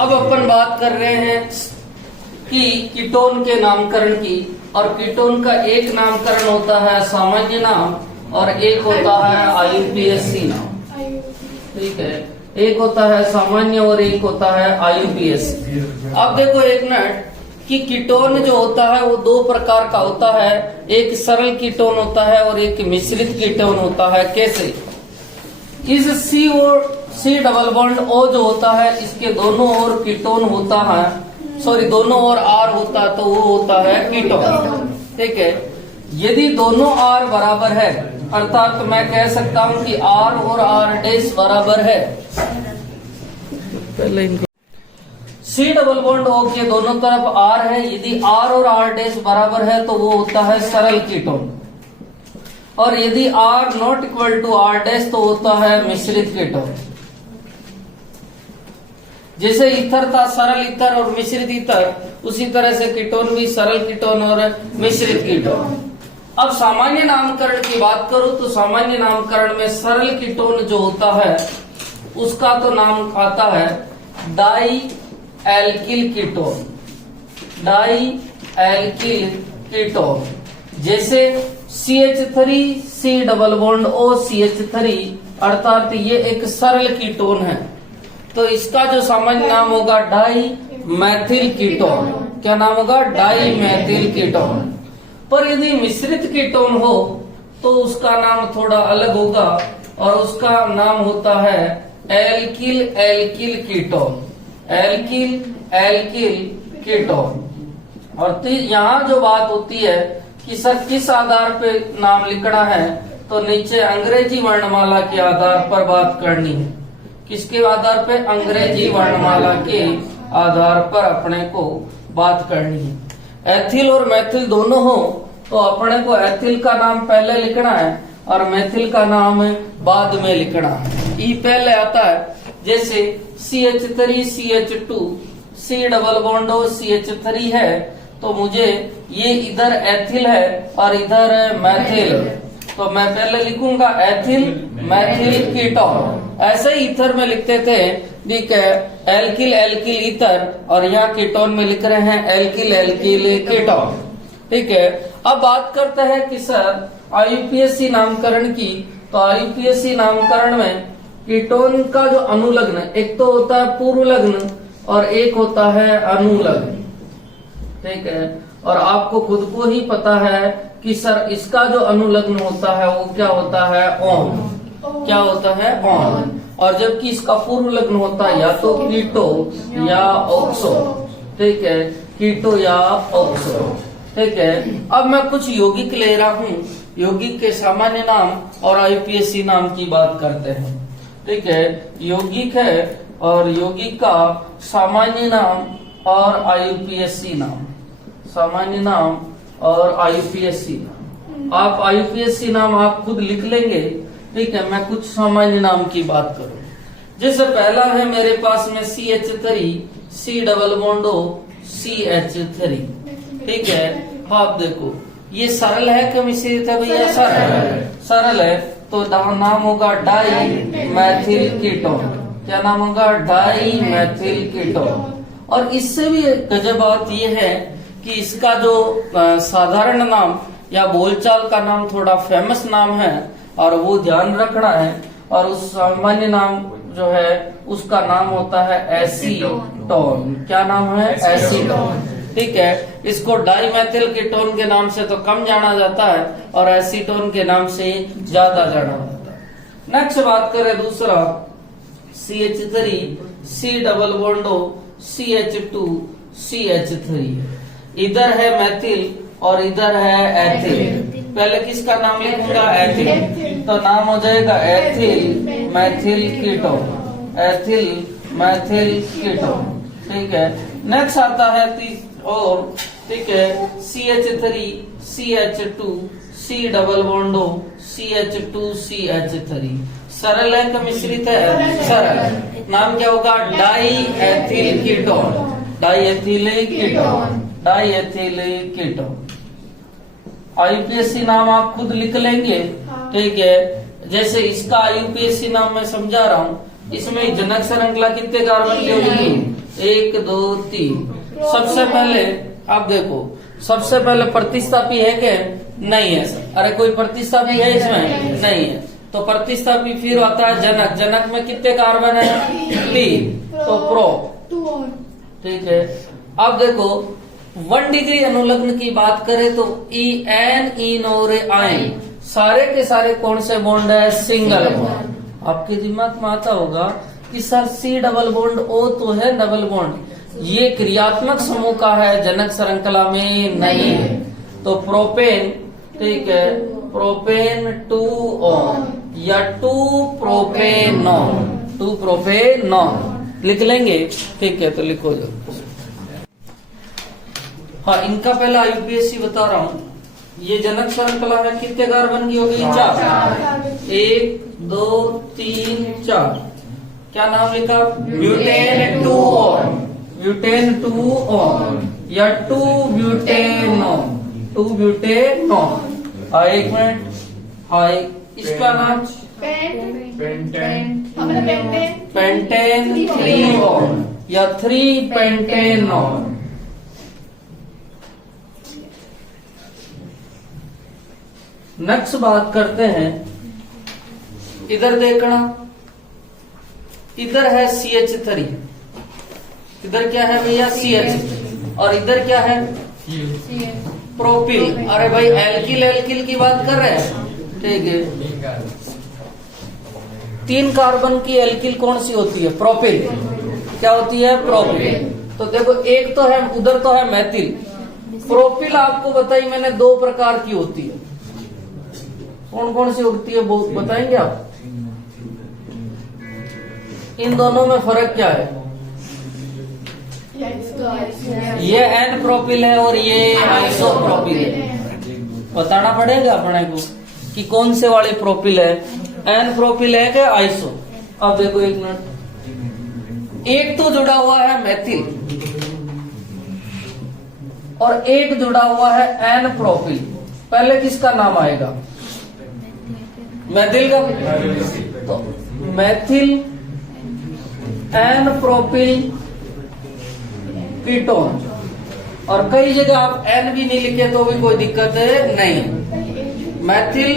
अब अपन बात कर रहे हैं कि कीटोन के नामकरण की। और कीटोन का एक नामकरण होता है सामान्य नाम और एक होता है IUPAC नाम। ठीक है, एक होता है सामान्य और एक होता है IUPAC। अब देखो एक मिनट कि कीटोन जो होता है वो दो प्रकार का होता है, एक सरल कीटोन होता है और एक मिश्रित कीटोन होता है। कैसे? इस C डबल बॉन्ड O जो होता है इसके दोनों ओर कीटोन होता है, सॉरी दोनों ओर R होता है तो वो होता है कीटोन। ठीक है, यदि दोनों R बराबर है अर्थात मैं कह सकता हूं कि R और R डैश बराबर है। C डबल बॉन्ड O के दोनों तरफ R है, यदि R और R डैश बराबर है तो वो होता है सरल कीटोन। और यदि R not equal to R dash तो होता है मिश्रित कीटोन। जैसे ईथर था सरल ईथर और मिश्रित ईथर, उसी तरह से कीटोन भी सरल कीटोन और मिश्रित कीटोन। अब सामान्य नामकरण की बात करूं तो सामान्य नामकरण में सरल कीटोन जो होता है उसका तो नाम आता है di alkyl ketone. Di alkyl ketone जैसे CH3 double bond O CH3 अर्थात ये एक सरल कीटोन है तो इसका जो सामान्य नाम होगा डाई मैथिल कीटोन। क्या नाम होगा? Di methyl ketone. पर यदि मिश्रित कीटोन हो तो उसका नाम थोड़ा अलग होगा और उसका नाम होता है alkyl alkyl ketone. Alkyl alkyl ketone. और यहाँ जो बात होती है कि सर किस आधार पे नाम लिखना है तो नीचे अंग्रेजी वर्णमाला के आधार पर बात करनी है। किसके आधार पे? अंग्रेजी वर्णमाला के आधार पर अपने को बात करनी है। एथिल और मैथिल दोनों हो तो अपने को एथिल का नाम पहले लिखना है और मैथिल का नाम बाद में लिखना है। ई पहले आता है जैसे CH3 CH2 C double bond O CH3 है तो मुझे ये इधर एथिल है और इधर मैथिल तो मैं पहले लिखूंगा एथिल मैथिल कीटोन। ऐसे ही ईथर में लिखते थे, ठीक है, एल्किल एल्किल ईथर और यहाँ कीटोन में लिख रहे हैं एल्किल एल्किल कीटोन। ठीक है, अब बात करते हैं कि सर IUPAC नामकरण की। तो IUPAC नामकरण में कीटोन का जो अनुलग्न एक तो होता है पूर्व लग्न और एक होता है अनुलग्न। ठीक है, और आपको खुद को ही पता है कि सर इसका जो अनुलग्न होता है वो क्या होता है? ऑन। क्या होता है? ऑन। और जबकि इसका पूर्व लग्न होता है या तो कीटो या ऑक्सो। ठीक है, कीटो या ऑक्सो। ठीक है, अब मैं कुछ यौगिक ले रहा हूँ, यौगिक के सामान्य नाम और IUPAC नाम की बात करते हैं। ठीक है, यौगिक है और यौगिक का सामान्य नाम और IUPAC नाम। सामान्य नाम और IUPAC नाम। आप IUPAC नाम आप खुद लिख लेंगे। ठीक है, मैं कुछ सामान्य नाम की बात करूं। जैसे पहला है मेरे पास में CH3 C double bond O CH3। ठीक है, आप देखो ये सरल है कि मिश्रित है भैया? सरल है। सरल है तो नाम होगा डाई मैथिल कीटोन। क्या नाम होगा? Di methyl ketone. और इससे भी गजब बात यह है कि इसका जो साधारण नाम या बोलचाल का नाम थोड़ा फेमस नाम है और वो ध्यान रखना है। और उस सामान्य नाम जो है उसका नाम होता है एसीटोन। क्या नाम है? एसीटोन। ठीक है, इसको डाईमेथिल कीटोन के नाम से तो कम जाना जाता है और एसीटोन के नाम से ज्यादा जाना जाता है। नेक्स्ट बात करें दूसरा CH3 C double bond O CH2 CH3। इधर है मैथिल और इधर है एथिल। पहले किसका नाम लिखूंगा? एथिल। तो नाम हो जाएगा ethyl Maithil ketone. Ethyl Maithil ketone. ठीक है, नेक्स्ट आता है और ठीक है CH3 CH2 C double bond O CH2 CH3। सरल है कि मिश्रित है? सरल। नाम क्या होगा? Die ethyl ketone. Die ethyl ketone. Die ethyl ketone. IUPAC नाम आप खुद लिख लेंगे। ठीक है, जैसे इसका IUPAC नाम मैं समझा रहा हूँ, इसमें जनक श्रृंखला कितने कार्बन की होगी? 1 2 3। सबसे पहले आप देखो, सबसे पहले प्रतिस्थापी है क्या? नहीं है। अरे कोई प्रतिस्थापी है इसमें? नहीं है। तो प्रतिस्थापी फिर आता है जनक। जनक में कितने कार्बन है? 3। तो प्रो, ठीक है। अब देखो 1 डिग्री अनुलग्न की बात करें तो ईएन, इन और आयन सारे के सारे कौन से बॉन्ड है? Single bond. आपके दिमाग में आता होगा कि सर सी डबल बॉन्ड, ओ तो है डबल बॉन्ड, ये क्रियात्मक समूह का है, जनक श्रृंखला में नहीं है। तो प्रोपेन, ठीक है, प्रोपेन 2O या 2 प्रोपेनॉन, 2 प्रोपेनॉन लिख लेंगे, ठीक है। तो लिखो जो, हाँ इनका पहला यूपीएससी बता रहा हूँ। ये जनक श्रृंखला में कितने कार्बन की होगी? 4। 1 2 3 4। क्या नाम लिखा? ब्यूटेन 2O, ब्यूटेन 2O या 2 ब्यूटेनॉन, 2 ब्यूटेनॉन। हाँ 1 मिनट, हाँ इसका नाम पेंटेन 3O या 3 पेंटेनॉन। नेक्स्ट बात करते हैं, इधर देखना, इधर है CH3, इधर क्या है भैया? CH, और इधर क्या है? प्रोपिल। अरे भाई एल्किल, एल्किल की बात कर रहे हैं, ठीक है। 3 कार्बन की एल्किल कौन सी होती है? प्रोपिल। क्या होती है? प्रोपिल। तो देखो एक तो है, उधर तो है मैथिल। प्रोपिल आपको बताई मैंने 2 प्रकार की होती है। कौन कौन सी होती है वो बताएंगे आप? इन दोनों में फर्क क्या है? ये एन प्रोपिल है और ये आइसोप्रोपिल है। बताना पड़ेगा अपने को कि कौन से वाले प्रोपिल है, एन प्रोपिल है क्या आइसो। अब देखो 1 मिनट, एक तो जुड़ा हुआ है मैथिल और एक जुड़ा हुआ है एन प्रोपिल। पहले किसका नाम आएगा? मैथिल का। तो मैथिल एन प्रोपिल कीटोन, और कई जगह आप एन भी नहीं लिखे तो भी कोई दिक्कत नहीं। मैथिल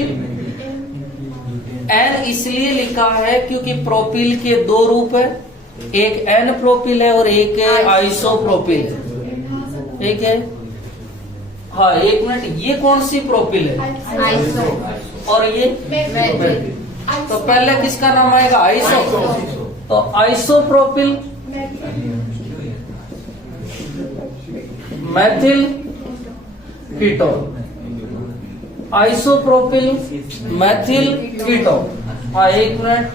एन इसलिए लिखा है क्योंकि प्रोपिल के 2 रूप है, एक एन प्रोपिल है और एक आइसोप्रोपिल है, ठीक है। हाँ 1 मिनट, ये कौन सी प्रोपिल है? आइसो। और ये मैथिल। तो पहले किसका नाम आएगा? आइसो। तो isopropyl Maithil ketone, isopropyl Maithil ketone. हाँ 1 मिनट,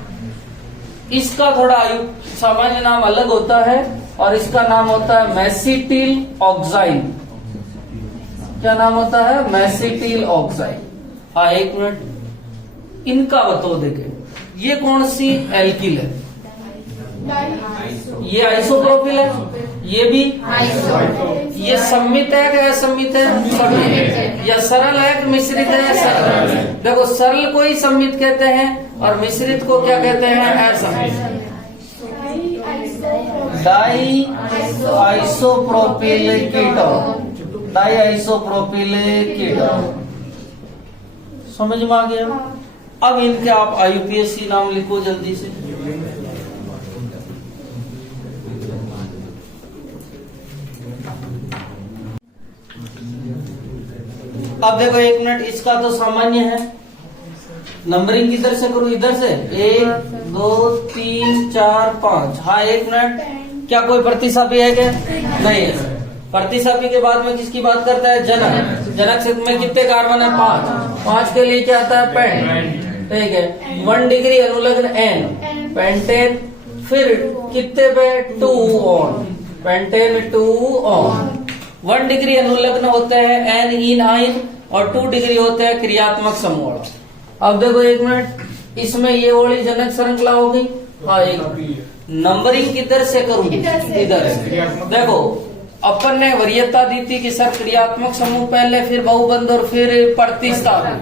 इसका थोड़ा सामान्य नाम अलग होता है और इसका नाम होता है मैसिटिल ऑक्साइड। क्या नाम होता है? मैसिटिल ऑक्साइड। हाँ 1 मिनट, इनका बताओ देखे, ये कौन सी एल्किल है? ये आइसोप्रोपिल है, ये भी ये सम्मित है क्या असम्मित है? सम्मित। या सरल है कि मिश्रित है? सरल। देखो सरल को ही सम्मित कहते हैं और मिश्रित को क्या कहते हैं? असम्मित। Di isopropyl ketone, di isopropyl ketone. समझ में आ गया? अब इनके आप IUPAC नाम लिखो जल्दी से। अब देखो 1 मिनट, इसका तो सामान्य है, नंबरिंग किधर से करूं? इधर से 1 2 3 4 5। हाँ 1 मिनट, क्या कोई प्रतिस्थापी है क्या? नहीं है। प्रतिस्थापी के बाद में किसकी बात करता है? जनक। जनक से में कितने कार्बन है? 5। 5 के लिए क्या आता है? पेंट, ठीक है। 1 डिग्री अनुलग्न एन, पेंटेन। फिर कितने पे? 2 ऑन, पेंटेन 2 ऑन। 1 डिग्री अनुलग्न होते हैं एन, इन, आइन, और 2 डिग्री होते हैं क्रियात्मक समूह। अब देखो 1 मिनट, इसमें ये वाली जनक श्रृंखला हो गई। हाँ एक नंबरिंग किधर से करूँ? इधर से। देखो अपन ने वरीयता दी थी कि सर क्रियात्मक समूह पहले, फिर बहुबंध और फिर प्रतिस्थापन।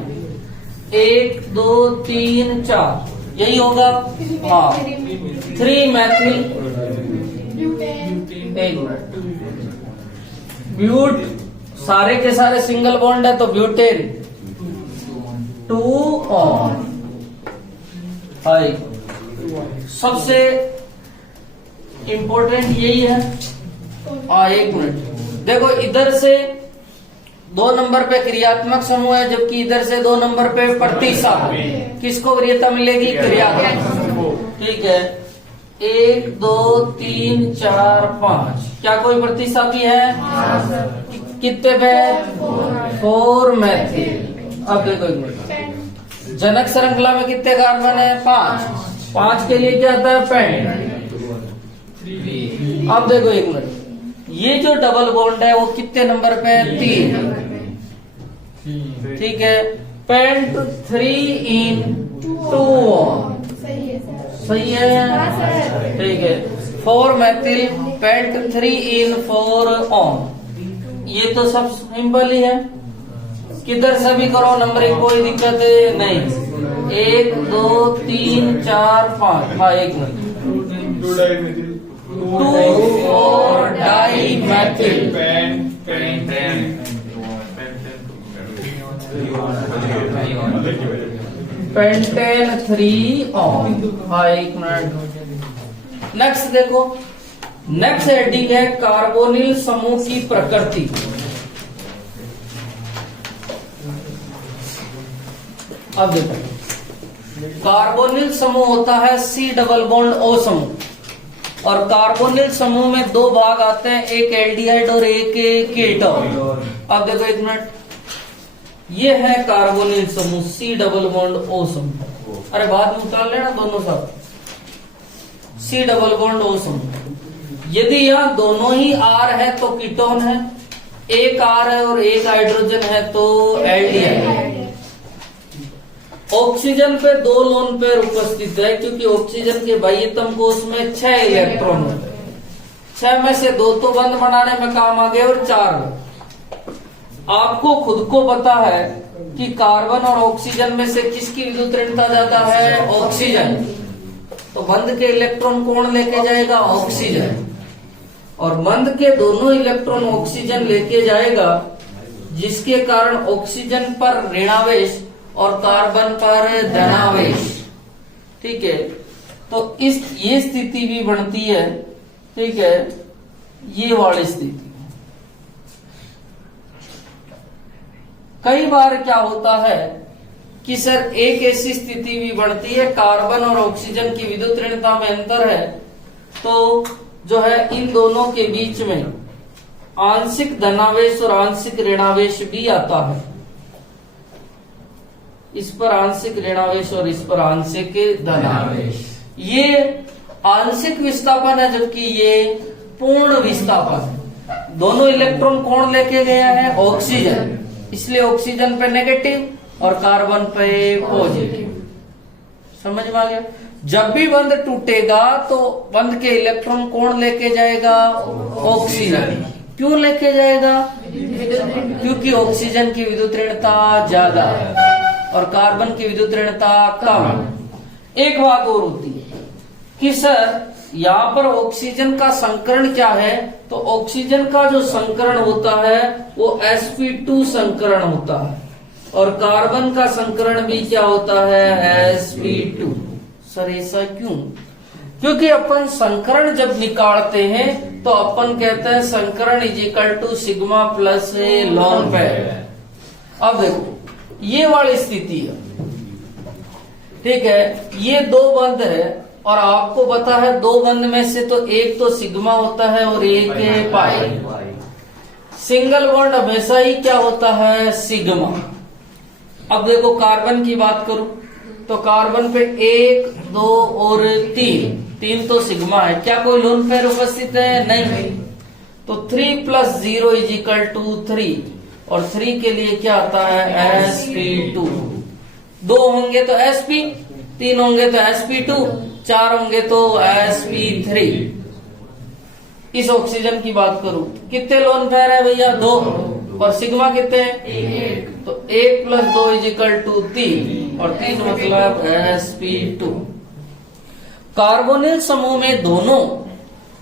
1 2 3 4 यही होगा। हाँ 3 मैथिल एक मिनट, ब्यूट सारे के सारे सिंगल बॉन्ड है तो ब्यूटेन 2 ऑन हाई। सबसे इंपॉर्टेंट यही है। एक मिनट देखो, इधर से 2 नंबर पे क्रियात्मक समूह है, जबकि इधर से 2 नंबर पे प्रतिस्थापन। किसको वरीयता मिलेगी? क्रियात्मक। ठीक है, 1 2 3 4 5 क्या कोई प्रतिस्थापी है? कितने पे? 4 मैथिल। अब देखो एक मिनट, जनक श्रृंखला में कितने कार्बन है? 5 के लिए क्या आता है? पेंट। अब देखो एक मिनट, ये जो डबल बॉन्ड है वो कितने नंबर पे है? 3। ठीक है, पेंट 3 इन 2 ऑन। सही है? ठीक है, 4 मैथिल पेंट 3 इन 4 ऑन। ये तो सब सिंपल ही है, किधर से भी करो नंबरिंग, कोई दिक्कत नहीं। 1 2 3 4 5। हाँ एक minute, 2,4 di methyl pentane 3 one. हाँ एक मिनट। नेक्स्ट देखो, नेक्स्ट हेडिंग है कार्बोनिल समूह की प्रकृति। अब देखो, कार्बोनिल समूह होता है C डबल बॉन्ड O समूह, और कार्बोनिल समूह में 2 भाग आते हैं, एक एल्डिहाइड और एक कीटोन। अब देखो एक मिनट, ये है कार्बोनिल समूह C डबल बॉन्ड O समूह। अरे बाद में उतार लेना दोनों साथ, C डबल बॉन्ड O समूह। यदि यहाँ दोनों ही R है तो कीटोन है, एक R है और एक हाइड्रोजन है तो एल्डिहाइड। ऑक्सीजन पे 2 लोन पेयर उपस्थित है, क्योंकि ऑक्सीजन के बाह्यतम कोश में 6 इलेक्ट्रॉन होते हैं। 6 में से 2 तो बंध बनाने में काम आ गए और 4 आपको खुद को पता है कि कार्बन और ऑक्सीजन में से किसकी विद्युत ऋणता ज्यादा है? ऑक्सीजन। तो बंध के इलेक्ट्रॉन कौन लेके जाएगा? ऑक्सीजन। और बंध के दोनों इलेक्ट्रॉन ऑक्सीजन लेके जाएगा, जिसके कारण ऑक्सीजन पर ऋणावेश और कार्बन पर धनावेश। ठीक है, तो ये स्थिति भी बनती है। ठीक है, ये वाली स्थिति। कई बार क्या होता है कि सर एक ऐसी स्थिति भी बनती है, कार्बन और ऑक्सीजन की विद्युत ऋणता में अंतर है, तो जो है इन दोनों के बीच में आंशिक धनावेश और आंशिक ऋणावेश भी आता है। इस पर आंशिक ऋणावेश और इस पर आंशिक धनावेश। ये आंशिक विस्थापन है, जबकि ये पूर्ण विस्थापन है। दोनों इलेक्ट्रॉन कौन लेके गया है? ऑक्सीजन। इसलिए ऑक्सीजन पे नेगेटिव और कार्बन पे पॉजिटिव। समझ में आ गया? जब भी बंध टूटेगा तो बंध के इलेक्ट्रॉन कौन लेके जाएगा? ऑक्सीजन। क्यों लेके जाएगा? क्योंकि ऑक्सीजन की विद्युत ऋणता ज्यादा है और कार्बन की विद्युत ऋणता कम। एक बात और होती है कि सर यहाँ पर ऑक्सीजन का संकरण क्या है? तो ऑक्सीजन का जो संकरण होता है वो sp2 संकरण होता है, और कार्बन का संकरण भी क्या होता है? sp2। सर ऐसा क्यों? क्योंकि अपन संकरण जब निकालते हैं तो अपन कहते हैं संकरण = सिग्मा प्लस लॉन पेयर। अब देखो ये वाली स्थिति है। ठीक है, ये 2 बंध है और आपको पता है 2 बंध में से तो एक तो सिग्मा होता है और एक पाई। सिंगल बॉन्ड हमेशा ही क्या होता है? सिग्मा। अब देखो कार्बन की बात करूं तो कार्बन पे 1 2 और 3 तो सिग्मा है। क्या कोई लोन पेयर उपस्थित है? नहीं। तो 3 + 0 = 3, और 3 के लिए क्या आता है? sp2। 2 होंगे तो sp, 3 होंगे तो sp2, 4 होंगे तो sp3। इस ऑक्सीजन की बात करूं कितने लोन पेयर है भैया? 2, और सिग्मा कितने? 1। तो 1 + 2 = 3, और 3 मतलब sp2। कार्बोनिल समूह में दोनों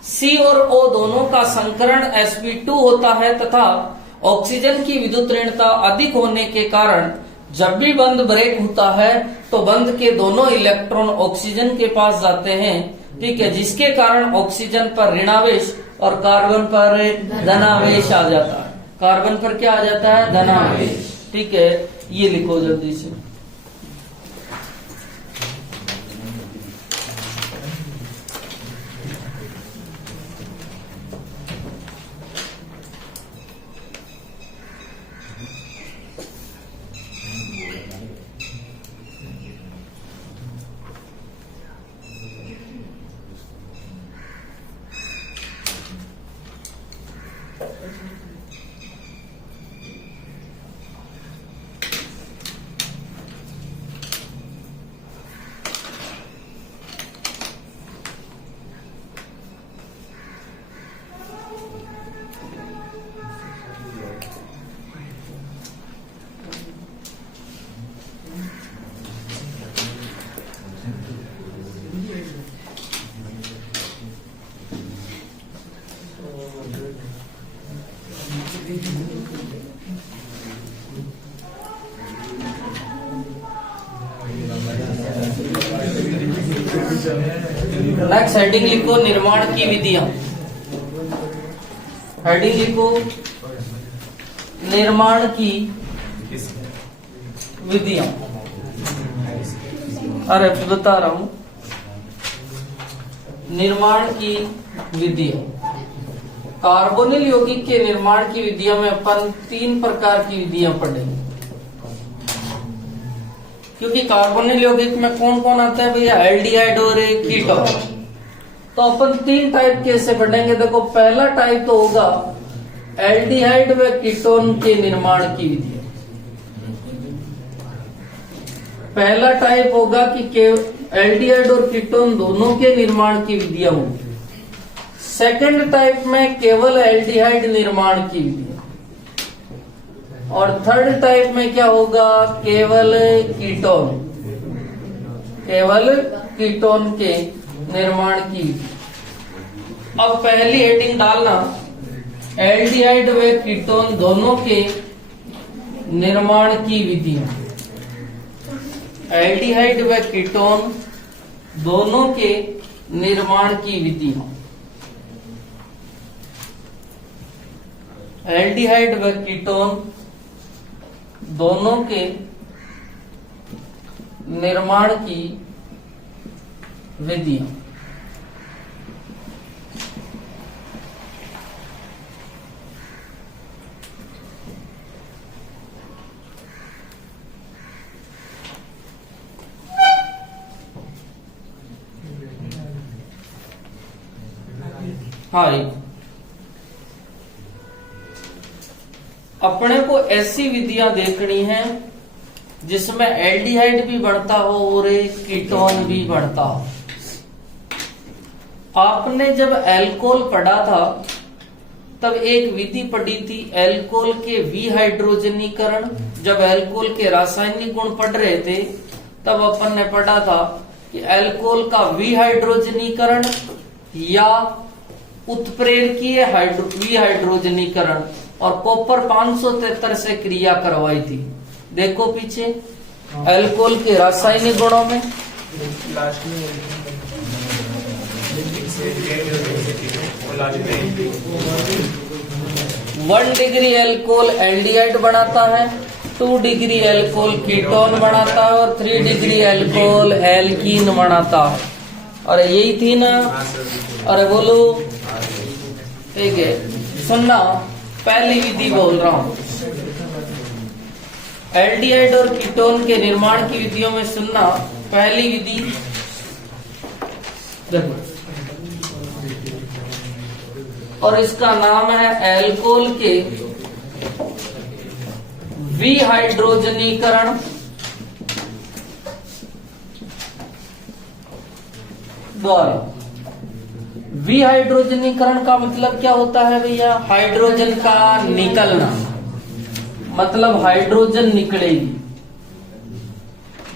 C और O दोनों का संकरण sp2 होता है तथा ऑक्सीजन की विद्युत ऋणता अधिक होने के कारण जब भी बंध ब्रेक होता है तो बंध के दोनों इलेक्ट्रॉन ऑक्सीजन के पास जाते हैं, ठीक है, जिसके कारण ऑक्सीजन पर ऋणावेश और कार्बन पर धनावेश आ जाता है। कार्बन पर क्या आ जाता है? धनावेश। ठीक है, ये लिखो जल्दी से। नेक्स्ट हेडिंग लिखो निर्माण की विधियां। हेडिंग लिखो निर्माण की विधियां। अरे बता रहा हूं, निर्माण की विधियां। कार्बोनिल यौगिक के निर्माण की विधियों में अपन 3 प्रकार की विधियां पढ़ेंगे, क्योंकि कार्बोनिल यौगिक में कौन कौन आता है भैया? एल्डिहाइड और कीटोन। तो अपन 3 टाइप कैसे पढ़ेंगे? देखो, पहला टाइप तो होगा एल्डिहाइड व कीटोन के निर्माण की विधि। पहला टाइप होगा कि एल्डिहाइड और कीटोन दोनों के निर्माण की विधियां होंगी। सेकंड टाइप में केवल एल्डिहाइड निर्माण की विधि, और थर्ड टाइप में क्या होगा? केवल कीटोन, केवल कीटोन के निर्माण की विधि। अब पहली हेडिंग डालना, एल्डिहाइड व कीटोन दोनों के निर्माण की विधि। एल्डिहाइड व कीटोन दोनों के निर्माण की विधि। एल्डिहाइड व कीटोन दोनों के निर्माण की विधियां। हाँ, अपने को ऐसी विधियां देखनी है जिसमें एल्डिहाइड भी बढ़ता हो और कीटोन भी बढ़ता हो। आपने जब एल्कोहल पढ़ा था तब एक विधि पढ़ी थी एल्कोहल के विहाइड्रोजनीकरण। जब एल्कोहल के रासायनिक गुण पढ़ रहे थे तब अपन ने पढ़ा था कि एल्कोहल का विहाइड्रोजनीकरण या उत्प्रेरकीय विहाइड्रोजनीकरण, और कॉपर 573 से क्रिया करवाई थी। देखो पीछे एल्कोहल के रासायनिक गुणों में 1 डिग्री एल्कोहल एल्डिहाइड बनाता है, 2 डिग्री एल्कोहल कीटोन बनाता है और 3 डिग्री एल्कोहल एल्कीन बनाता है। अरे यही थी ना? अरे बोलो, ठीक है, सुनना, पहली विधि बोल रहा हूं। एल्डिहाइड और कीटोन के निर्माण की विधियों में सुनना, पहली विधि देखो, और इसका नाम है एल्कोहल के विहाइड्रोजनीकरण द्वारा। विहाइड्रोजनीकरण का मतलब क्या होता है भैया? हाइड्रोजन का निकलना, मतलब हाइड्रोजन निकलेगी।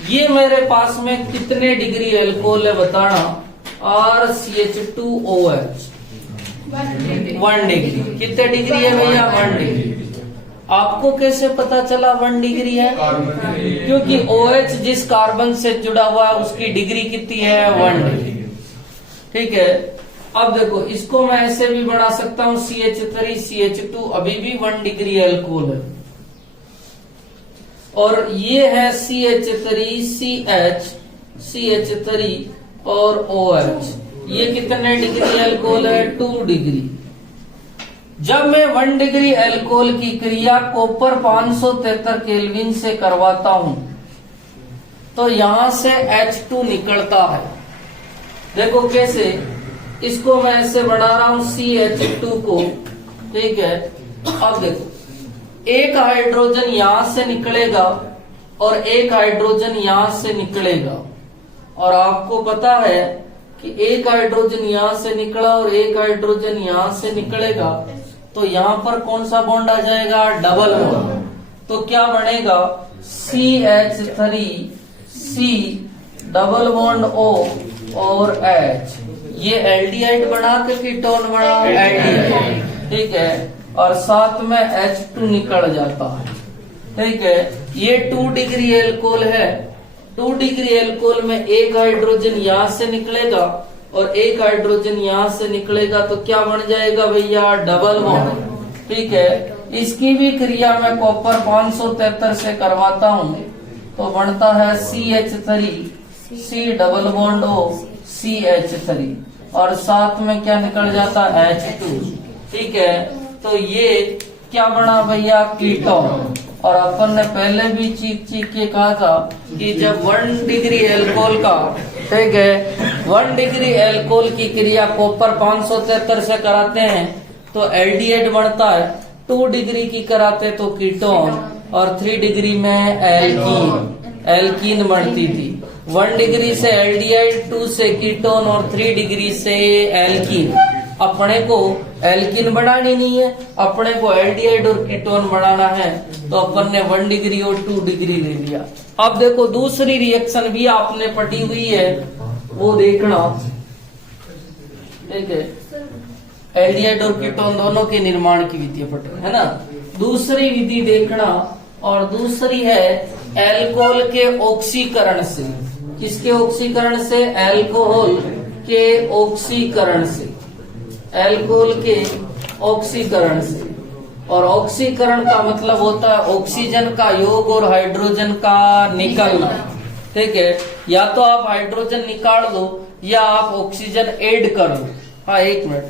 ये मेरे पास में कितने डिग्री एल्कोहल है बताना? RCH2OH, 1 degree. कितने डिग्री है भैया? 1 डिग्री। आपको कैसे पता चला 1 डिग्री है? क्योंकि OH जिस कार्बन से जुड़ा हुआ है उसकी डिग्री कितनी है? 1 डिग्री। ठीक है, अब देखो इसको मैं ऐसे भी बना सकता हूं CH3 CH2, अभी भी 1 डिग्री अल्कोहल है। और ये है CH3 CH CH3 और OH, ये कितने डिग्री अल्कोहल है? 2 डिग्री। जब मैं 1 डिग्री अल्कोहल की क्रिया कॉपर 573 केल्विन से करवाता हूं तो यहां से H2 निकलता है। देखो कैसे, इसको मैं ऐसे बना रहा हूं CH2 को। ठीक है, अब देखो एक हाइड्रोजन यहां से निकलेगा और एक हाइड्रोजन यहां से निकलेगा, और आपको पता है कि एक हाइड्रोजन यहां से निकला और एक हाइड्रोजन यहां से निकलेगा, तो यहां पर कौन सा बॉन्ड आ जाएगा? Double bond. तो क्या बनेगा? CH3 C double bond O और H, ये एल्डिहाइड बना के कीटोन बना एल्डिहाइड। ठीक है, और साथ में H2 निकल जाता है। ठीक है, ये 2 डिग्री अल्कोहल है। 2 डिग्री अल्कोहल में एक हाइड्रोजन यहां से निकलेगा और एक हाइड्रोजन यहां से निकलेगा, तो क्या बन जाएगा भैया? Double bond. ठीक है, इसकी भी क्रिया मैं कॉपर 573 से करवाता हूं तो बनता है CH3 C double bond O CH3, और साथ में क्या निकल जाता है? H2। ठीक है, तो ये क्या बना भैया? कीटोन। और अपन ने पहले भी चीख के कहा था कि जब 1 डिग्री अल्कोहल का, ठीक है, 1 डिग्री अल्कोहल की क्रिया कॉपर 573 से कराते हैं तो एल्डिहाइड बनता है, 2 डिग्री की कराते तो कीटोन, और 3 डिग्री में एल्कीन बनती थी। 1 डिग्री से एल्डिहाइड, 2 से कीटोन और 3 डिग्री से एल्कीन। अपने को एल्कीन बनानी नहीं है, अपने को एल्डिहाइड और कीटोन बनाना है, तो अपन ने 1 डिग्री और 2 डिग्री ले लिया। अब देखो दूसरी रिएक्शन भी आपने पढ़ी हुई है, वो देखना। ठीक है, एल्डिहाइड और कीटोन दोनों के निर्माण की विधि पढ़ रहे है ना। दूसरी विधि देखना, और दूसरी है अल्कोहल के ऑक्सीकरण से। किसके ऑक्सीकरण से? अल्कोहल के ऑक्सीकरण से। अल्कोहल के ऑक्सीकरण से, और ऑक्सीकरण का मतलब होता है ऑक्सीजन का योग और हाइड्रोजन का निकलना। ठीक है, या तो आप हाइड्रोजन निकाल दो या आप ऑक्सीजन ऐड कर दो। हाँ, 1 मिनट,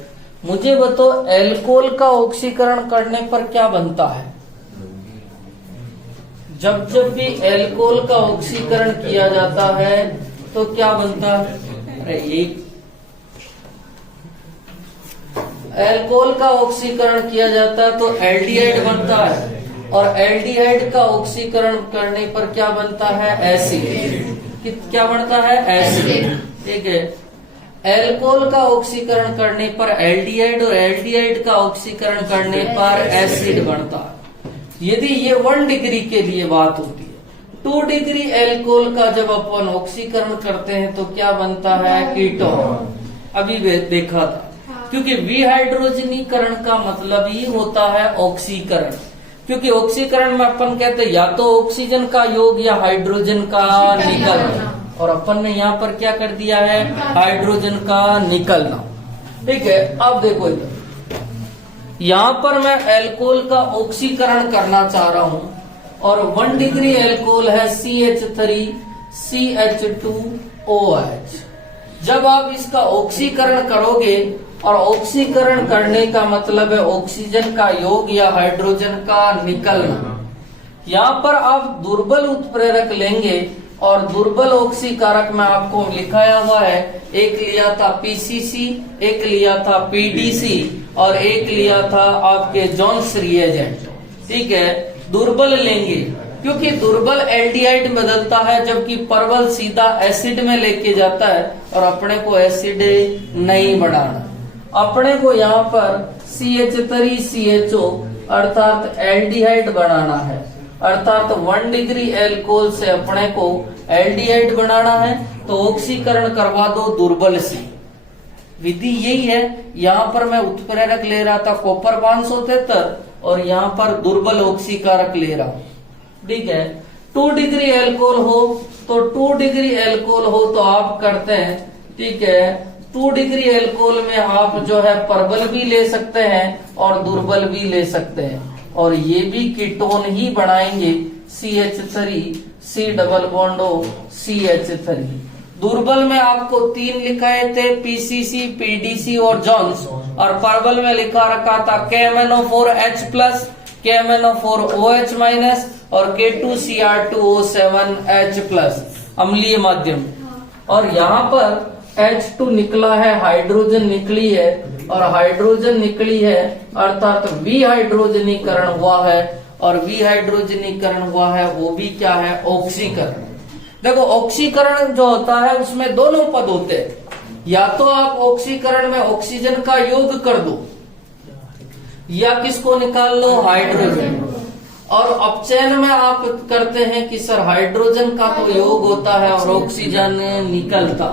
मुझे बताओ अल्कोहल का ऑक्सीकरण करने पर क्या बनता है? जब जब भी अल्कोहल का ऑक्सीकरण किया जाता है तो क्या बनता है? अरे एक अल्कोहल का ऑक्सीकरण किया जाता है तो एल्डिहाइड बनता है, और एल्डिहाइड का ऑक्सीकरण करने पर क्या बनता है? एसिड। क्या बनता है? एसिड। ठीक है, अल्कोहल का ऑक्सीकरण करने पर एल्डिहाइड और एल्डिहाइड का ऑक्सीकरण करने पर एसिड बनता है। यदि ये 1 डिग्री के लिए बात होती है, 2 डिग्री अल्कोहल का जब अपन ऑक्सीकरण करते हैं तो क्या बनता है? कीटोन। अभी देखा था, क्योंकि विहाइड्रोजनीकरण का मतलब ही होता है ऑक्सीकरण। क्योंकि ऑक्सीकरण में अपन कहते हैं या तो ऑक्सीजन का योग या हाइड्रोजन का निकलना, और अपन ने यहाँ पर क्या कर दिया है? हाइड्रोजन का निकलना। ठीक है, अब देखो इधर, यहाँ पर मैं अल्कोहल का ऑक्सीकरण करना चाह रहा हूं, और 1 डिग्री अल्कोहल है CH3 CH2OH। जब आप इसका ऑक्सीकरण करोगे, और ऑक्सीकरण करने का मतलब है ऑक्सीजन का योग या हाइड्रोजन का निकलना। यहाँ पर आप दुर्बल उत्प्रेरक लेंगे, और दुर्बल ऑक्सीकारक में आपको लिखाया हुआ है, एक लिया था PCC, एक लिया था PDC, और एक लिया था आपके जोन्स रिएजेंट। ठीक है, दुर्बल लेंगे क्योंकि दुर्बल एल्डिहाइड बदलता है, जबकि प्रबल सीधा एसिड में लेके जाता है, और अपने को एसिड नहीं बनाना। अपने को यहाँ पर CH3 CHO अर्थात एल्डिहाइड बनाना है, अर्थात 1 डिग्री अल्कोहल से अपने को एल्डिहाइड बनाना है, तो ऑक्सीकरण करवा दो दुर्बल से। विधि यही है। यहाँ पर मैं उत्प्रेरक ले रहा था कॉपर 573 और यहाँ पर दुर्बल ऑक्सीकारक ले रहा हूं, ठीक है। 2 डिग्री एल्कोहल हो तो 2 डिग्री एल्कोहल हो तो आप करते हैं, ठीक है, 2 डिग्री एल्कोहल में आप जो है प्रबल भी ले सकते हैं और दुर्बल भी ले सकते हैं, और ये भी कीटोन ही बनाएंगे CH3 C double bond O CH3। दुर्बल में आपको 3 लिखाए थे, PCC, PDC और जॉन्स, और प्रबल में लिखा रखा था KMnO4H+, KMnO4OH- और K2Cr2O7H+, अम्लीय माध्यम। और यहाँ पर H2 निकला है, हाइड्रोजन निकली है, और हाइड्रोजन निकली है अर्थात विहाइड्रोजनीकरण हुआ है, और विहाइड्रोजनीकरण हुआ है वो भी क्या है, ऑक्सीकरण। देखो ऑक्सीकरण जो होता है उसमें दोनों पद होते हैं, या तो आप ऑक्सीकरण में ऑक्सीजन का योग कर दो या किसको निकाल लो, हाइड्रोजन। और अपचयन में आप करते हैं कि सर हाइड्रोजन का तो योग होता है और ऑक्सीजन निकलता,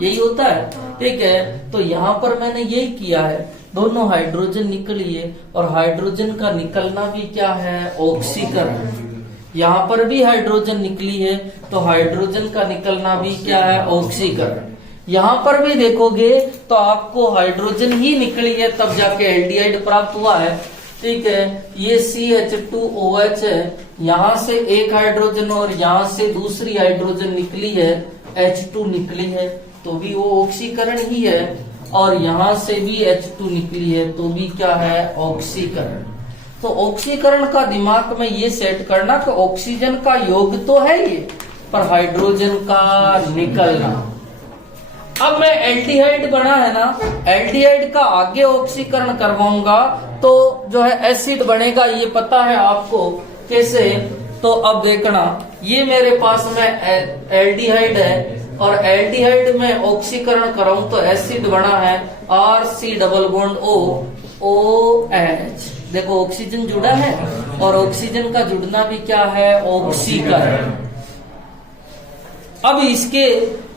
यही होता है, ठीक है। तो यहाँ पर मैंने यही किया है, दोनों हाइड्रोजन निकली है और हाइड्रोजन का निकलना भी क्या है, ऑक्सीकरण। यहाँ पर भी हाइड्रोजन निकली है तो हाइड्रोजन का निकलना भी क्या है, ऑक्सीकरण। यहाँ पर भी देखोगे तो आपको हाइड्रोजन ही निकली है तब जाके एल्डिहाइड प्राप्त हुआ है, ठीक है। ये CH2OH है, यहाँ से एक हाइड्रोजन और यहाँ से दूसरी हाइड्रोजन निकली है, H2 निकली है तो भी वो ऑक्सीकरण ही है, और यहाँ से भी H2 निकली है तो भी क्या है, ऑक्सीकरण। तो ऑक्सीकरण का दिमाग में ये सेट करना कि ऑक्सीजन का योग तो है ये, पर हाइड्रोजन का निकलना। अब मैं एल्डिहाइड बना है ना, एल्डिहाइड का आगे ऑक्सीकरण करवाऊंगा तो जो है एसिड बनेगा, ये पता है आपको कैसे। तो अब देखना, ये मेरे पास में एल्डिहाइड है और एल्डिहाइड में ऑक्सीकरण कराऊं तो एसिड बना है RC double bond O OH। देखो ऑक्सीजन जुड़ा है और ऑक्सीजन का जुड़ना भी क्या है, ऑक्सीकरण। अब इसके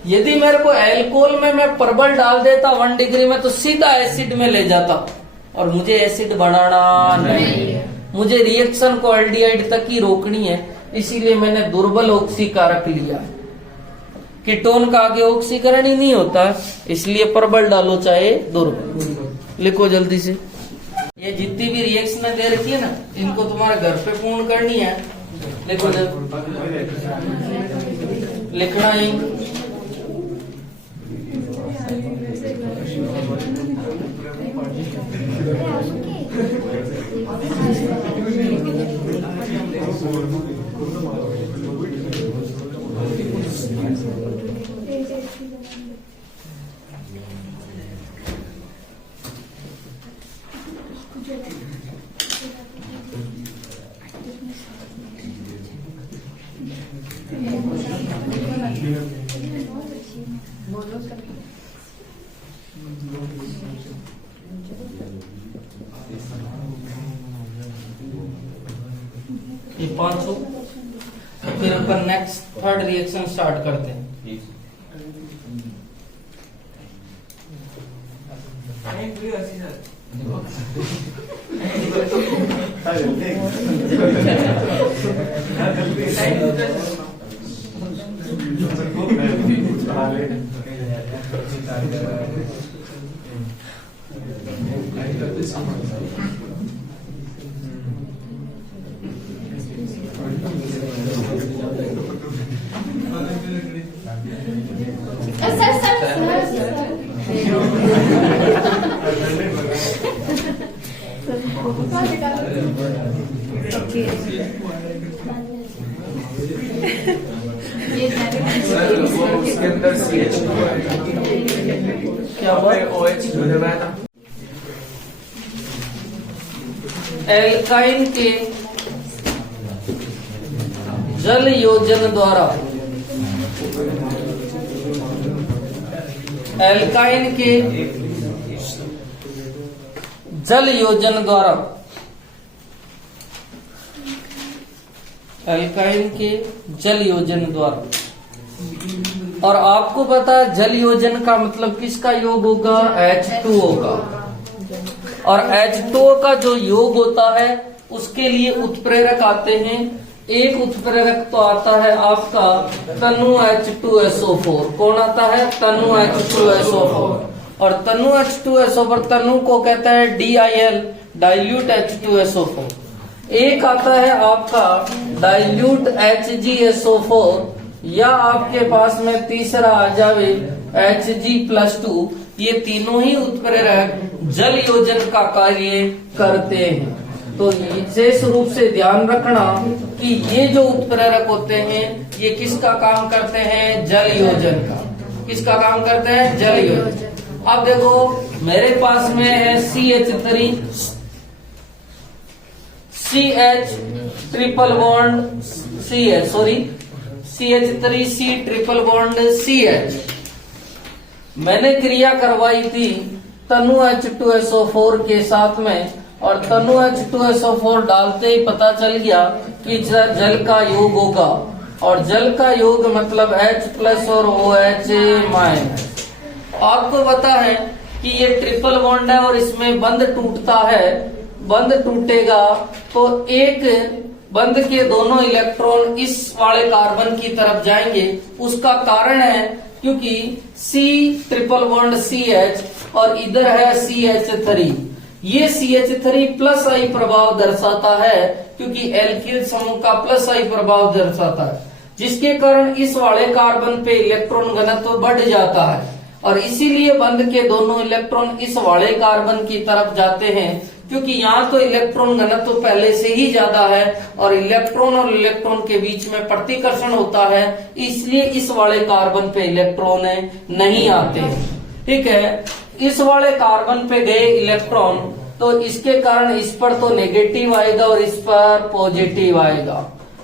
यदि मेरे को एल्कोहल में मैं प्रबल डाल देता 1 डिग्री में तो सीधा एसिड में ले जाता, और मुझे एसिड बनाना नहीं, मुझे रिएक्शन को एल्डिहाइड तक ही रोकनी है, इसीलिए मैंने दुर्बल ऑक्सीकारक लिया। कीटोन का आगे ऑक्सीकरण ही नहीं होता, इसलिए प्रबल डालो चाहे दुर्बल। लिखो जल्दी से, ये जितनी भी रिएक्शन दे रखी है ना, इनको तुम्हारे घर पे पूर्ण करनी है। लिखो जब लिखना ही, ये 500। फिर अपन नेक्स्ट थर्ड रिएक्शन स्टार्ट करते हैं। उसके अंदर क्या OH था। एल्काइन के जल योजन द्वारा, एल्काइन के जल योजन द्वारा, एल्काइन के जल योजन द्वारा और आपको पता है जल योजन का मतलब किसका योग होगा, H2O का। और H2O का जो योग होता है उसके लिए उत्प्रेरक आते हैं। एक उत्प्रेरक तो आता है आपका तनु H2SO4। कौन आता है, तनु H2SO4। और तनु H2SO4 तनु को कहता है DIL, डाइल्यूट H2SO4। एक आता है आपका डाइल्यूट HgSO4, या आपके पास में तीसरा आ जावे Hg+2। ये तीनों ही उत्प्रेरक जल योजन का कार्य करते हैं। तो विशेष रूप से ध्यान रखना कि ये जो उत्प्रेरक होते हैं ये किसका काम करते हैं, जल योजन का। किसका काम करते हैं, जल योजन। अब देखो मेरे पास में है CH3 CH triple bond CH, sorry CH3C triple bond CH। मैंने क्रिया करवाई थी तनु H2SO4 के साथ में, और तनु H2SO4 डालते ही पता चल गया कि जल का योग होगा। और जल का योग मतलब H+ और OH-। आपको पता है कि ये ट्रिपल बॉन्ड है और इसमें बंध टूटता है। बंध टूटेगा तो एक बंध के दोनों इलेक्ट्रॉन इस वाले कार्बन की तरफ जाएंगे। उसका कारण है क्योंकि C ट्रिपल बॉन्ड CH और इधर है CH3। ये CH3 +I प्रभाव दर्शाता है क्योंकि एल्किल समूह का +I प्रभाव दर्शाता है, जिसके कारण इस वाले कार्बन पे इलेक्ट्रॉन घनत्व बढ़ जाता है। और इसीलिए बंध के दोनों इलेक्ट्रॉन इस वाले कार्बन की तरफ जाते हैं, क्योंकि यहाँ तो इलेक्ट्रॉन घनत्व पहले से ही ज्यादा है और इलेक्ट्रॉन और इलेक्ट्रॉन के बीच में प्रतिकर्षण होता है, इसलिए इस वाले कार्बन पे इलेक्ट्रॉन नहीं आते। ठीक है, इस वाले कार्बन पे गए इलेक्ट्रॉन तो इसके कारण इस पर तो नेगेटिव आएगा और इस पर पॉजिटिव आएगा।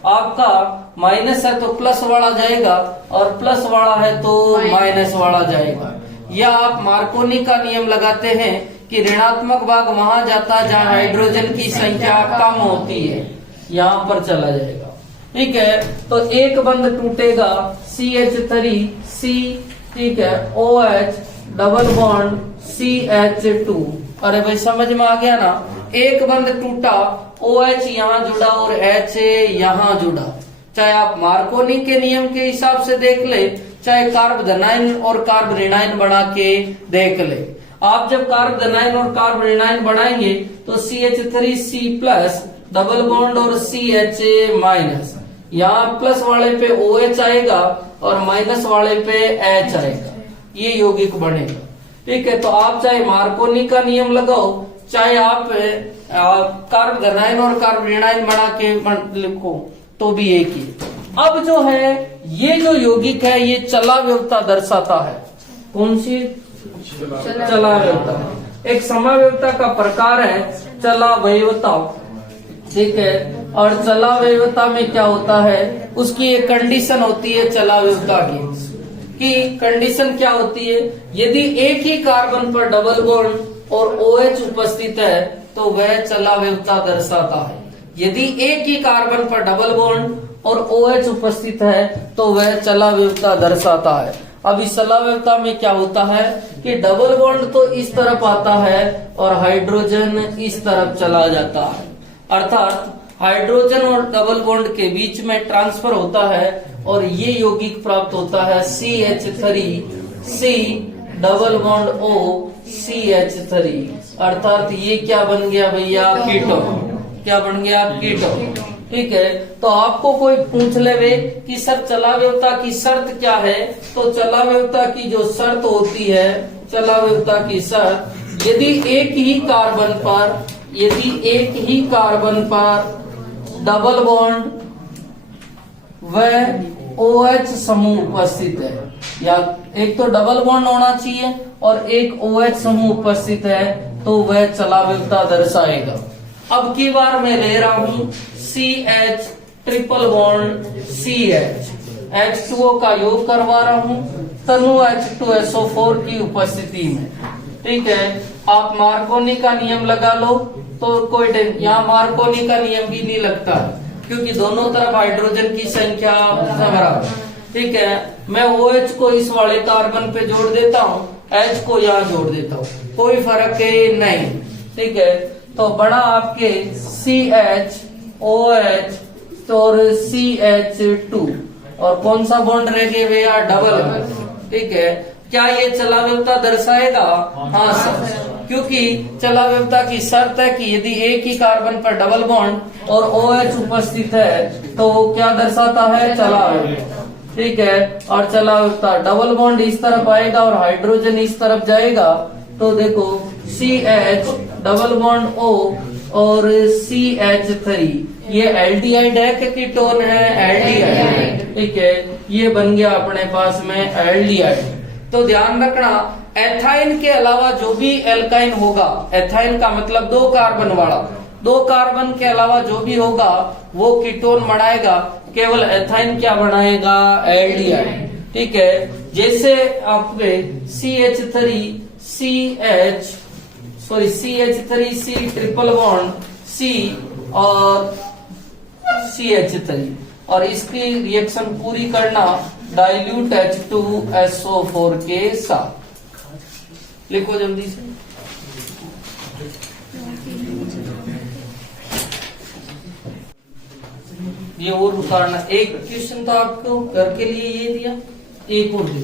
आपका माइनस है तो प्लस वाला जाएगा और प्लस वाला है तो माइनस वाला जाएगा। या आप मार्कोनी का नियम लगाते हैं कि ऋणात्मक भाग वहां जाता है जहां हाइड्रोजन की संख्या कम होती है, यहाँ पर चला जाएगा। ठीक है, तो एक बंध टूटेगा CH3C, ठीक है, OH डबल बॉन्ड CH2। अरे भाई समझ में आ गया ना, एक बंध टूटा, OH यहाँ जुड़ा और H यहाँ जुड़ा। चाहे आप मार्कोनी के नियम के हिसाब से देख ले, चाहे कार्ब धनायन और कार्ब ऋणायन बना के देख ले। आप जब कार्ब धनायन और कार्ब ऋणायन बनाएंगे तो CH3C+ डबल बॉन्ड और CH-। यहाँ प्लस वाले पे OH आएगा और माइनस वाले पे H आएगा, ये यौगिक बनेगा। ठीक है, तो आप चाहे मार्कोनी का नियम लगाओ, चाहे आप कार्ब धनायन और कार्ब ऋणायन बना के लिखो, तो भी एक ही। अब जो है ये जो यौगिक है ये चलाव्यवता दर्शाता है। कौन सी चलाव्यवता? एक समाव्यवता का प्रकार है चलावयवता। ठीक है, और चलावयवता में क्या होता है, उसकी एक कंडीशन होती है चलाव्यवता की कंडीशन क्या होती है, यदि एक ही कार्बन पर डबल बॉन्ड और OH उपस्थित है तो वह चलाव्यवता दर्शाता है। यदि एक ही कार्बन पर डबल बॉन्ड और OH उपस्थित है तो वह चलाव्यवता दर्शाता है। अब इस चलाव्यवता में क्या होता है कि डबल बॉन्ड तो इस तरफ आता है और हाइड्रोजन इस तरफ चला जाता है, अर्थात हाइड्रोजन और डबल बॉन्ड के बीच में ट्रांसफर होता है और ये यौगिक प्राप्त होता है CH3C double bond O CH3, अर्थात ये क्या बन गया भैया, कीटोन। क्या बन गया, कीटोन। ठीक है, तो आपको कोई पूछ ले कि सर चलाव्यवता की शर्त क्या है, तो चलाव्यवता की जो शर्त होती है, चलाव्यवता की शर्त, यदि एक ही कार्बन पर डबल बॉन्ड व OH समूह उपस्थित है, या एक तो डबल बॉन्ड होना चाहिए और एक OH समूह उपस्थित है, तो वह चलाव्यवता दर्शाएगा। अब की बार मैं ले रहा हूं CH triple bond CH, H2O का योग करवा रहा हूं तनु H2SO4 की उपस्थिति में। ठीक है, आप मार्कोनी का नियम लगा लो तो कोई यहाँ मार्कोनी का नियम भी नहीं लगता, क्योंकि दोनों तरफ हाइड्रोजन की संख्या बराबर। ठीक है, मैं OH को इस वाले कार्बन पे जोड़ देता हूँ, H को यहाँ जोड़ देता हूँ, कोई फर्क नहीं। ठीक है, तो बड़ा आपके CH OH और CH2 और कौन सा बॉन्ड रह गए भैया, डबल। ठीक है, क्या ये चलाव्यता दर्शाएगा? हाँ सर, क्योंकि चलाव्यता की शर्त है कि यदि एक ही कार्बन पर डबल बॉन्ड और OH उपस्थित है तो क्या दर्शाता है? चलाव्यता। ठीक है, और चलाव्यता डबल बॉन्ड इस तरफ आएगा और हाइड्रोजन इस तरफ जाएगा, तो देखो CH डबल बॉन्ड O और CH3, ये एल्डिहाइड है कि कीटोन है? एल्डिहाइड। ठीक है, ये बन गया अपने पास में एल्डिहाइड। तो ध्यान रखना, एथाइन के अलावा जो भी एल्काइन होगा, एथाइन का मतलब 2 कार्बन वाला, 2 कार्बन के अलावा जो भी होगा वो कीटोन बनाएगा, केवल एथाइन क्या बनाएगा? एल्डिहाइड। ठीक है, जैसे आपके CH3C ट्रिपल बॉन्ड C और CH3, और इसकी रिएक्शन पूरी करना डाइल्यूट H2SO4 के साथ। लिखो जल्दी से। ये और उतारना, एक क्वेश्चन तो आपको घर के लिए ये दिया, एक और दे।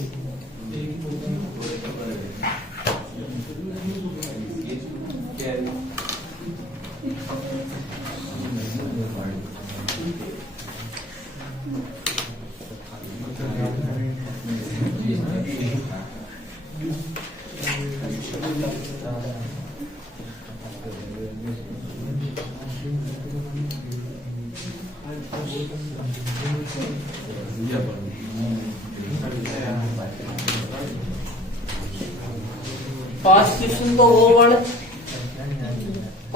पांच क्वेश्चन तो वो वाले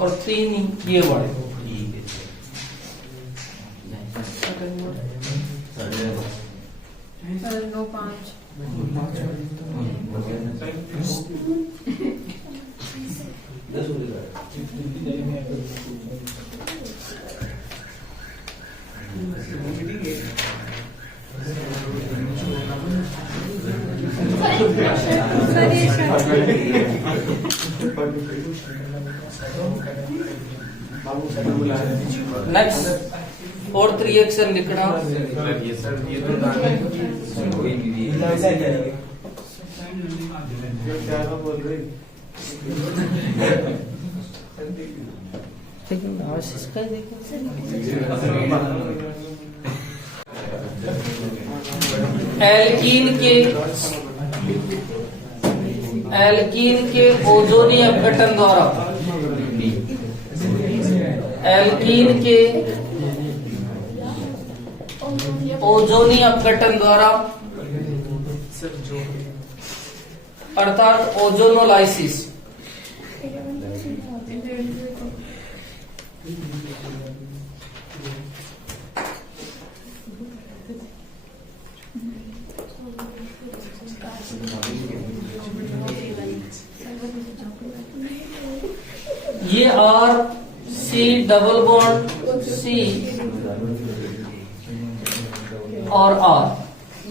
और 3 ये वाले। नेक्स्ट फोर्थ रिएक्शन लिखना। एल्कीन के ओजोनी अपघटन द्वारा, एल्कीन के ओजोनी अपघटन द्वारा अर्थात ओजोनोलाइसिस, ये C डबल बॉन्ड C और R,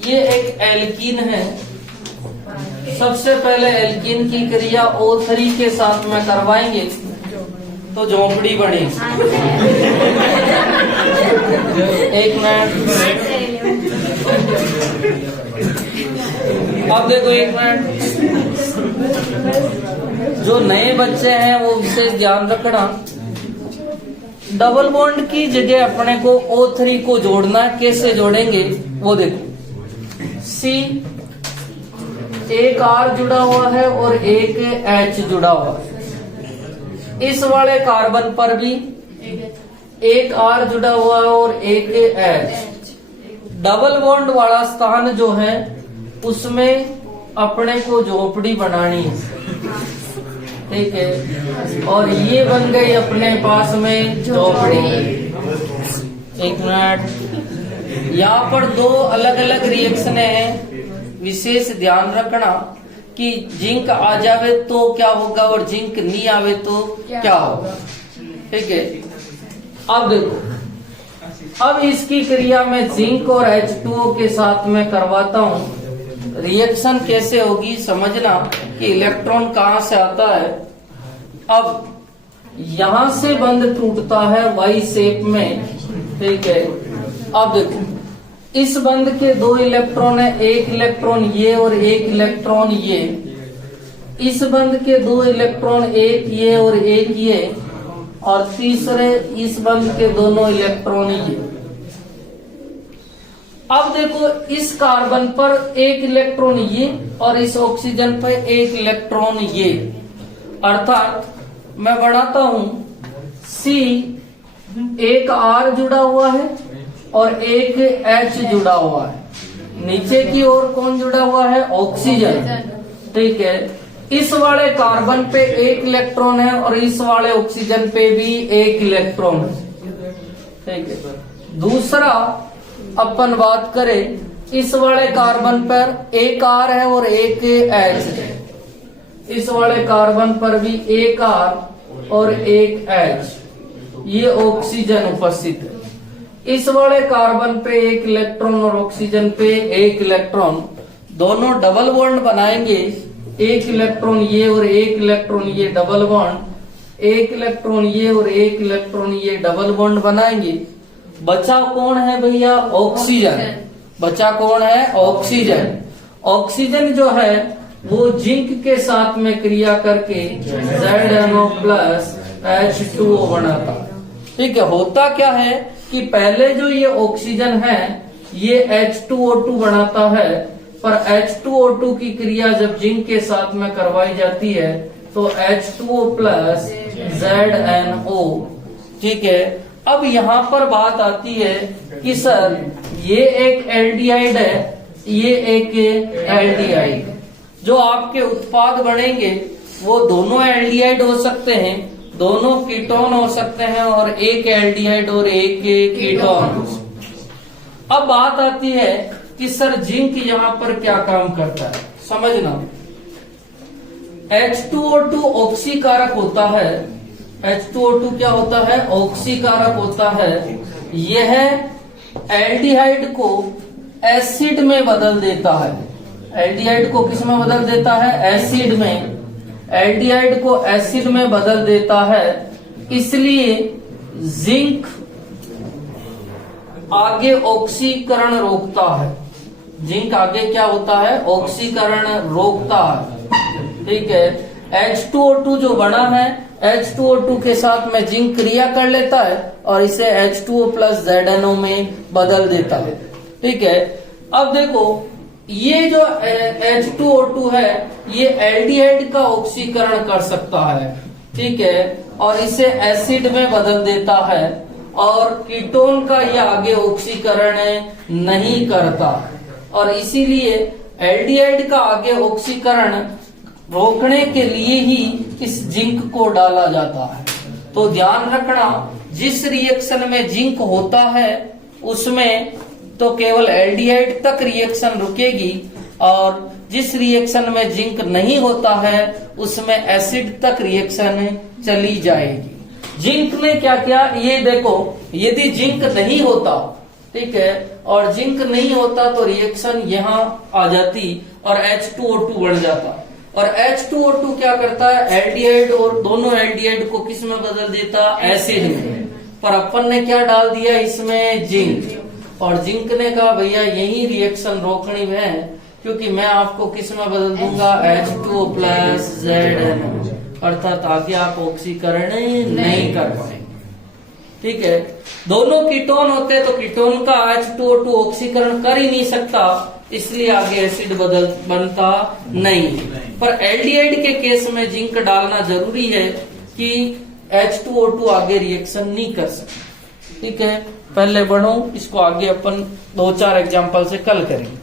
ये एक एल्कीन है। सबसे पहले एल्कीन की क्रिया O3 के साथ में करवाएंगे तो झोंपड़ी बनेगी। एक मिनट, अब देखो एक मिनट, जो नए बच्चे हैं वो विशेष ध्यान रखना, डबल बॉन्ड की जगह अपने को O3 को जोड़ना है। कैसे जोड़ेंगे वो देखो। C एक R जुड़ा हुआ है और एक H जुड़ा हुआ है। इस वाले कार्बन पर भी एक R जुड़ा हुआ है और एक H। डबल बॉन्ड वाला स्थान जो है उसमें अपने को झोपड़ी बनानी है। ठीक है, और ये बन गई अपने पास में झोपड़ी। एक मिनट, यहाँ पर 2 अलग अलग रिएक्शन हैं, विशेष ध्यान रखना कि जिंक आ जावे तो क्या होगा और जिंक नहीं आवे तो क्या होगा। ठीक है, अब देखो अब इसकी क्रिया में जिंक और H2O के साथ में करवाता हूं। रिएक्शन कैसे होगी समझना कि इलेक्ट्रॉन कहां से आता है। अब यहां से बंध टूटता है वाई शेप में, ठीक है। अब देखो इस बंध के 2 इलेक्ट्रॉन है, एक इलेक्ट्रॉन ये और एक इलेक्ट्रॉन ये। इस बंध के 2 इलेक्ट्रॉन, एक ये और एक ये, और तीसरे इस बंध के दोनों इलेक्ट्रॉन ये। अब देखो इस कार्बन पर एक इलेक्ट्रॉन ये और इस ऑक्सीजन पर एक इलेक्ट्रॉन ये, अर्थात मैं बढ़ाता हूं C, एक R जुड़ा हुआ है और एक H जुड़ा हुआ है। नीचे की ओर कौन जुड़ा हुआ है? ऑक्सीजन, ठीक है। इस वाले कार्बन पे एक इलेक्ट्रॉन है और इस वाले ऑक्सीजन पे भी एक इलेक्ट्रॉन है, ठीक है। दूसरा अपन बात करें, इस वाले कार्बन पर एक R है और एक H है। इस वाले कार्बन पर भी एक R और एक H, ये ऑक्सीजन उपस्थित है। इस वाले कार्बन पे एक इलेक्ट्रॉन और ऑक्सीजन पे एक इलेक्ट्रॉन, दोनों डबल बॉन्ड बनाएंगे। एक इलेक्ट्रॉन ये और एक इलेक्ट्रॉन ये डबल बॉन्ड, एक इलेक्ट्रॉन ये और एक इलेक्ट्रॉन ये डबल बॉन्ड बनाएंगे। बचा कौन है भैया? ऑक्सीजन। बचा कौन है? ऑक्सीजन। ऑक्सीजन जो है वो जिंक के साथ में क्रिया करके ZnO प्लस H2O बनाता, ठीक है। होता क्या है कि पहले जो ये ऑक्सीजन है ये H2O2 बनाता है, पर H2O2 की क्रिया जब जिंक के साथ में करवाई जाती है तो H2O प्लस ZnO, ठीक है। अब यहाँ पर बात आती है कि सर ये एक एल्डिहाइड है, ये एक एल्डिहाइड। जो आपके उत्पाद बनेंगे वो दोनों एल्डिहाइड हो सकते हैं, दोनों कीटोन हो सकते हैं, और एक एल्डिहाइड और एक कीटोन। अब बात आती है कि सर जिंक यहाँ पर क्या काम करता है, समझना। H2O2 ऑक्सीकारक होता है। H2O2 क्या होता है? ऑक्सीकारक होता है। यह एल्डिहाइड को एसिड में बदल देता है। एल्डिहाइड को किस में बदल देता है? एसिड में। एल्डिहाइड को एसिड में बदल देता है, इसलिए जिंक आगे ऑक्सीकरण रोकता है। जिंक आगे क्या होता है? ऑक्सीकरण रोकता है, ठीक है। H2O2 जो बना है, H2O2 के साथ में जिंक क्रिया कर लेता है और इसे H2O प्लस ZnO में बदल देता है, ठीक है। अब देखो ये जो H2O2 है ये एल्डिहाइड का ऑक्सीकरण कर सकता है, ठीक है, और इसे एसिड में बदल देता है, और कीटोन का ये आगे ऑक्सीकरण नहीं करता, और इसीलिए एल्डिहाइड का आगे ऑक्सीकरण रोकने के लिए ही इस जिंक को डाला जाता है। तो ध्यान रखना, जिस रिएक्शन में जिंक होता है उसमें तो केवल एल्डिहाइड तक रिएक्शन रुकेगी, और जिस रिएक्शन में जिंक नहीं होता है उसमें एसिड तक रिएक्शन चली जाएगी। जिंक ने क्या किया, ये देखो, यदि जिंक नहीं होता, ठीक है, और जिंक नहीं होता तो रिएक्शन यहाँ आ जाती और H2O2 बढ़ जाता, और H2O2 क्या करता है? एल्डिहाइड और दोनों एल्डिहाइड को किस में बदल देता? एसिड में। पर अपन ने क्या डाल दिया इसमें? जिंक। और जिंक ने कहा भैया यही रिएक्शन रोकनी है, क्योंकि मैं आपको किस में बदल दूंगा? H2O प्लस ZnO, अर्थात आगे आप ऑक्सीकरण नहीं कर पाएंगे, ठीक है। दोनों कीटोन होते तो कीटोन का H2O2 ऑक्सीकरण कर ही नहीं सकता, इसलिए आगे एसिड बनता नहीं। पर एल्डिहाइड के केस में जिंक डालना जरूरी है कि H2O2 आगे रिएक्शन नहीं कर सकता, ठीक है। पहले बढ़ो, इसको आगे अपन 2-4 एग्जांपल से कल करेंगे।